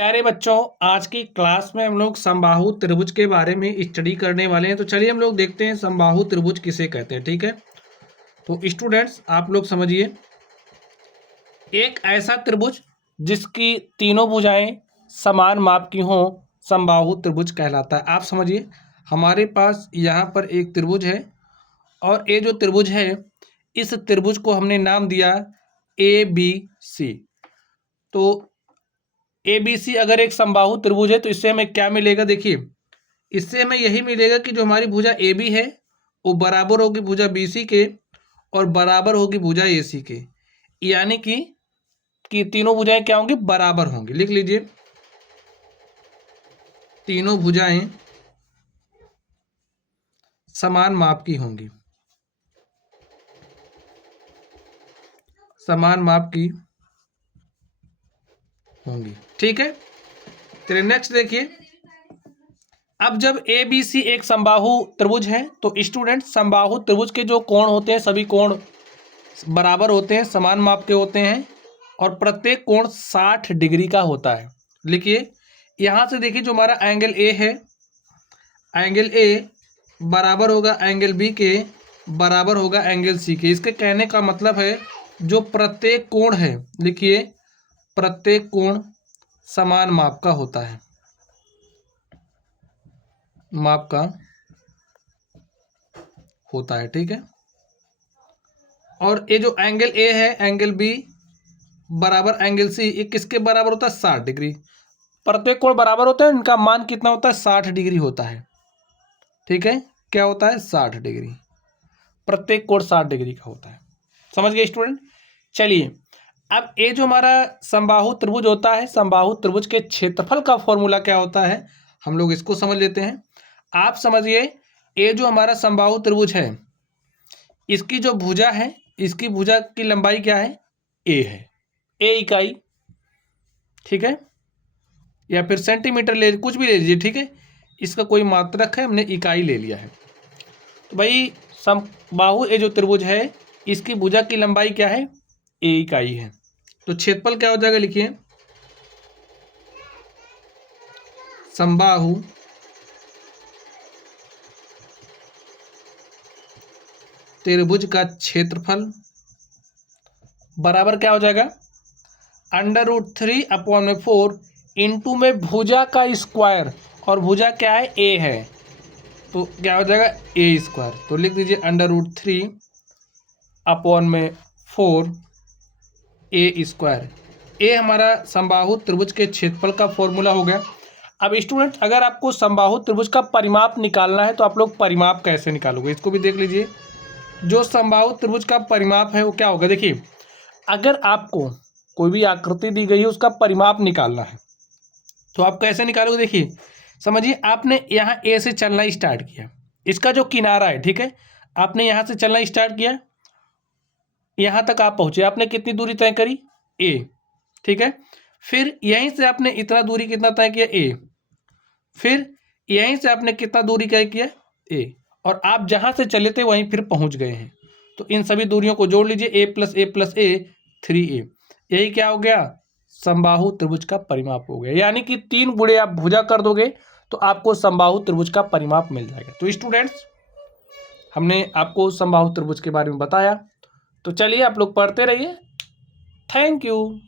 प्यारे बच्चों, आज की क्लास में हम लोग समबाहु त्रिभुज के बारे में स्टडी करने वाले हैं। तो चलिए हम लोग देखते हैं समबाहु त्रिभुज किसे कहते हैं। ठीक है, तो स्टूडेंट्स आप लोग समझिए, एक ऐसा त्रिभुज जिसकी तीनों भुजाएं समान माप की हों समबाहु त्रिभुज कहलाता है। आप समझिए, हमारे पास यहाँ पर एक त्रिभुज है और ये जो त्रिभुज है, इस त्रिभुज को हमने नाम दिया ABC। तो ABC अगर एक समबाहु त्रिभुज है तो इससे हमें क्या मिलेगा? देखिए, इससे हमें यही मिलेगा कि जो हमारी भुजा AB है वो बराबर होगी भुजा BC के और बराबर होगी भुजा AC के, यानी कि तीनों भुजाएं क्या होंगी? बराबर होंगी। लिख लीजिए, तीनों भुजाएं समान माप की होंगी, समान माप की होंगी। ठीक है, चलिए नेक्स्ट देखिए। अब जब ABC एक समबाहु त्रिभुज है तो स्टूडेंट, समबाहु त्रिभुज के जो कोण होते हैं सभी कोण बराबर होते हैं, समान माप के होते हैं और प्रत्येक कोण 60 डिग्री का होता है। लिखिए, यहाँ से देखिए, जो हमारा एंगल A है, एंगल A बराबर होगा एंगल B के, बराबर होगा एंगल C के। इसके कहने का मतलब है जो प्रत्येक कोण है, लिखिए, प्रत्येक कोण समान माप का होता है, माप का होता है। ठीक है, और ये जो एंगल A है, एंगल B बराबर एंगल C, ये किसके बराबर होता है? 60 डिग्री। प्रत्येक कोण बराबर होता है, इनका मान कितना होता है? 60 डिग्री होता है। ठीक है, क्या होता है? 60 डिग्री। प्रत्येक कोण 60 डिग्री का होता है। समझ गए स्टूडेंट? चलिए, अब ये जो हमारा समबाहु त्रिभुज होता है, समबाहु त्रिभुज के क्षेत्रफल का फॉर्मूला क्या होता है, हम लोग इसको समझ लेते हैं। आप समझिए, ये जो हमारा समबाहु त्रिभुज है, इसकी जो भुजा है, इसकी भुजा की लंबाई क्या है? A है, A इकाई। ठीक है, या फिर सेंटीमीटर ले, कुछ भी ले लीजिए। ठीक है, इसका कोई मात्रक है, हमने इकाई ले लिया है। तो भाई समबाहु ये जो त्रिभुज है, इसकी भुजा की लंबाई क्या है? A इकाई है। तो क्षेत्रफल क्या हो जाएगा? लिखिए, समबाहु त्रिभुज का क्षेत्रफल बराबर क्या हो जाएगा? √3/4 इंटू में भुजा का स्क्वायर, और भुजा क्या है? A है, तो क्या हो जाएगा? A²। तो लिख दीजिए √3/4 A²। A हमारा समबाहु त्रिभुज के क्षेत्रफल का फॉर्मूला हो गया। अब स्टूडेंट, अगर आपको समबाहु त्रिभुज का परिमाप निकालना है तो आप लोग परिमाप कैसे निकालोगे, इसको भी देख लीजिए। जो समबाहु त्रिभुज का परिमाप है वो क्या होगा? देखिए, अगर आपको कोई भी आकृति दी गई है, उसका परिमाप निकालना है तो आप कैसे निकालोगे? देखिए, समझिए, आपने यहाँ A से चलना स्टार्ट किया, इसका जो किनारा है, ठीक है, आपने यहाँ से चलना स्टार्ट किया, यहाँ तक आप पहुँचे, आपने कितनी दूरी तय करी? A। ठीक है, फिर यहीं से आपने इतना दूरी कितना तय किया? A। फिर यहीं से आपने कितना दूरी तय किया? A। और आप जहाँ से चले थे वहीं फिर पहुँच गए हैं। तो इन सभी दूरियों को जोड़ लीजिए, A + A + A 3A। यही क्या हो गया? समबाहु त्रिभुज का परिमाप हो गया। यानी कि 3 गुणे आप भुजा कर दोगे तो आपको समबाहु त्रिभुज का परिमाप मिल जाएगा। तो स्टूडेंट्स, हमने आपको समबाहु त्रिभुज के बारे में बताया। तो चलिए आप लोग पढ़ते रहिए। Thank you.